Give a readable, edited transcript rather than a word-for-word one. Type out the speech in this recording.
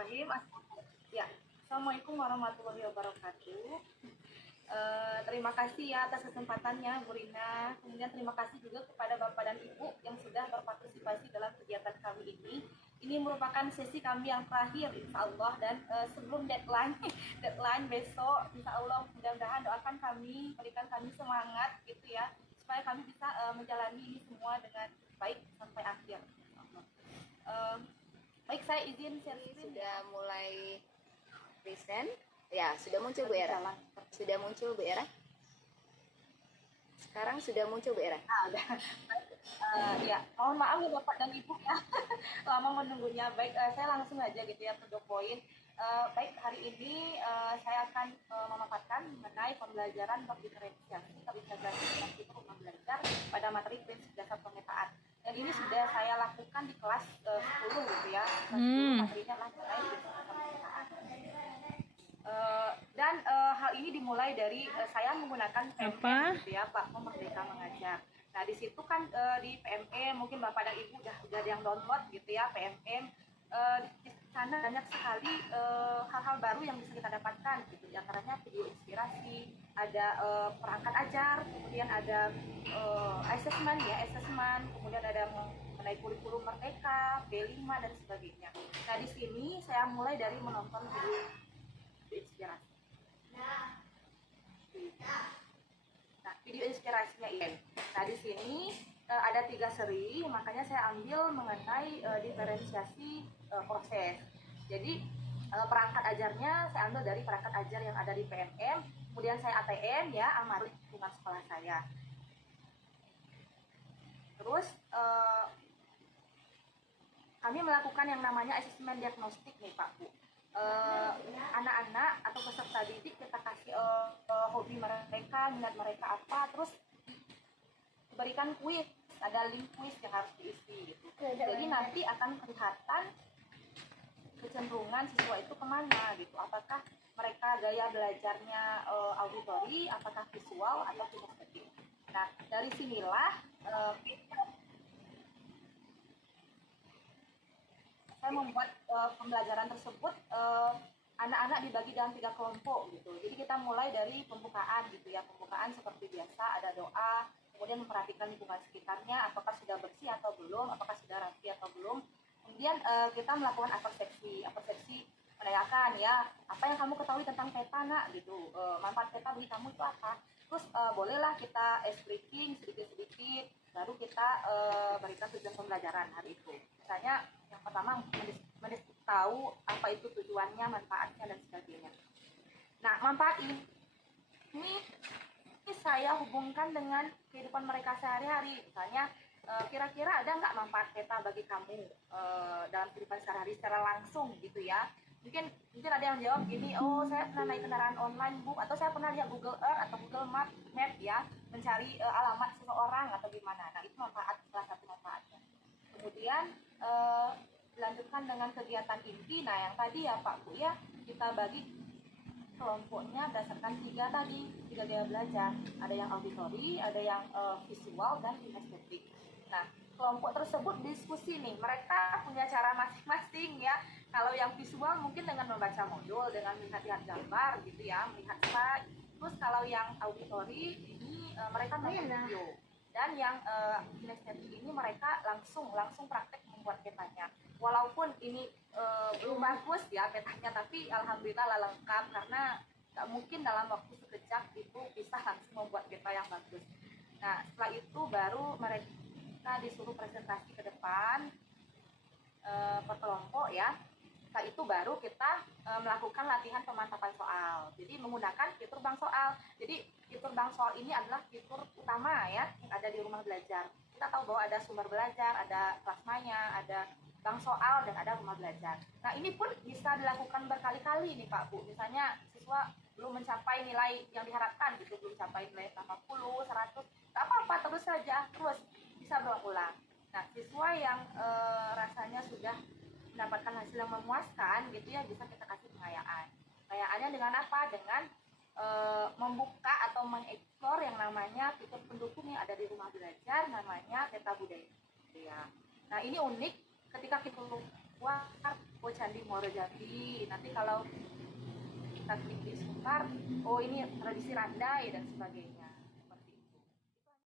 Bismillahirrahmanirrahim. Ya, Assalamualaikum warahmatullahi wabarakatuh. Terima kasih ya atas kesempatannya, Bu Rina. Kemudian terima kasih juga kepada Bapak dan Ibu yang sudah berpartisipasi dalam kegiatan kami ini. Ini merupakan sesi kami yang terakhir, insya Allah, dan sebelum deadline, deadline besok, insya Allah, mudah-mudahan doakan kami, berikan kami semangat, gitu ya, supaya kami bisa menjalani ini semua dengan baik sampai akhir. Baik, saya izin share screen. Sudah mulai present. Ya, sudah muncul Bu Era. Sudah muncul Bu Era. Sekarang sudah muncul Bu Era. Udah. Ya, mohon maaf ya Bapak dan Ibu ya, lama menunggunya. Baik, saya langsung aja gitu ya ke poin. Baik, hari ini saya akan memaparkan mengenai pembelajaran bab diferensiasi kebijakan rumah belajar pada materi prinsip dasar pemetaan. Dan ini sudah saya lakukan di kelas 10 gitu ya. Kelas 10 materinya adalah mengenai prinsip dasar pemetaan. Dan hal ini dimulai dari saya menggunakan PME gitu ya, Platform Merdeka Mengajar. Nah, di situ kan di PME mungkin Bapak dan Ibu udah ada yang download gitu ya, PME. Di sana banyak sekali hal-hal baru yang bisa kita dapatkan gitu. Di antaranya video inspirasi, ada perangkat ajar, kemudian ada assessment ya, assessment, kemudian ada mengenai kurikulum merdeka, B5 dan sebagainya. Nah, di sini saya mulai dari menonton video inspirasi. Nah, video inspirasinya ini. Nah, di sini ada 3 seri, makanya saya ambil mengenai diferensiasi proses. Jadi perangkat ajarnya saya ambil dari perangkat ajar yang ada di PMM, kemudian saya ATM ya, amati lingkungan sekolah saya. Terus kami melakukan yang namanya asesmen diagnostik nih Pak Bu. Anak-anak atau peserta didik kita kasih hobi mereka, minat mereka apa, terus berikan kuis, ada link kuis yang harus diisi gitu. Jadi nanti akan kelihatan kecenderungan siswa itu kemana gitu, apakah mereka gaya belajarnya auditori, apakah visual atau kinestetik. Nah, dari sinilah saya membuat pembelajaran tersebut, anak-anak dibagi dalam 3 kelompok gitu. Jadi kita mulai dari pembukaan gitu ya, pembukaan seperti biasa, ada doa, kemudian memperhatikan lingkungan sekitarnya, apakah sudah bersih atau belum, apakah sudah rapi atau belum. Kemudian kita melakukan apersepsi menanyakan ya, apa yang kamu ketahui tentang peta nak gitu, manfaat peta bagi kamu itu apa. Terus bolehlah kita briefing sedikit-sedikit, baru kita berikan tujuan pembelajaran hari itu. Misalnya yang pertama tahu apa itu tujuannya, manfaatnya dan sebagainya. Nah, manfaat ini saya hubungkan dengan kehidupan mereka sehari-hari. Misalnya kira-kira ada nggak manfaat peta bagi kamu dalam kehidupan sehari-hari secara langsung gitu ya. Mungkin ada yang jawab gini, oh saya pernah naik kendaraan online Bu, atau saya pernah lihat Google Earth atau Google Map ya, mencari alamat seseorang atau gimana. Nah, itu manfaat, salah satu manfaatnya. Kemudian dilanjutkan dengan kegiatan inti. Nah, yang tadi ya Pak Bu ya, kita bagi kelompoknya berdasarkan 3 gaya belajar. Ada yang auditori, ada yang visual dan kinestetik. Nah, kelompok tersebut diskusi nih, mereka punya cara masing-masing ya. Kalau yang visual mungkin dengan membaca modul, dengan melihat gambar gitu ya, melihat slide. Terus kalau yang auditori ini mereka nonton video. Dan yang kinestetik ini mereka langsung praktek membuat petanya. Walaupun ini belum bagus ya petanya, tapi alhamdulillah lengkap, karena nggak mungkin dalam waktu sekejap itu bisa langsung membuat peta yang bagus. Nah, setelah itu baru mereka disuruh presentasi ke depan per kelompok ya. Setelah itu baru kita melakukan latihan pemantapan soal. Jadi menggunakan fitur bank soal. Jadi fitur bank soal ini adalah fitur utama ya yang ada di rumah belajar. Kita tahu bahwa ada sumber belajar, ada plasmanya, ada bank soal, dan ada rumah belajar. Nah, ini pun bisa dilakukan berkali-kali nih Pak Bu. Misalnya siswa belum mencapai nilai yang diharapkan gitu, belum mencapai nilai 80, 100, nggak apa-apa, terus saja, terus bisa berulang. Nah, siswa yang rasanya sudah mendapatkan hasil yang memuaskan gitu ya, bisa kita kasih pengayaan. Pengayaannya dengan apa? Dengan membuka atau mengeksplor yang namanya fitur pendukung yang ada di rumah belajar, namanya peta budaya. Nah, ini unik ketika Sukar, oh Candi Muaro Jambi. Nanti kalau kita klik di Sukar, oh ini tradisi Randai dan sebagainya.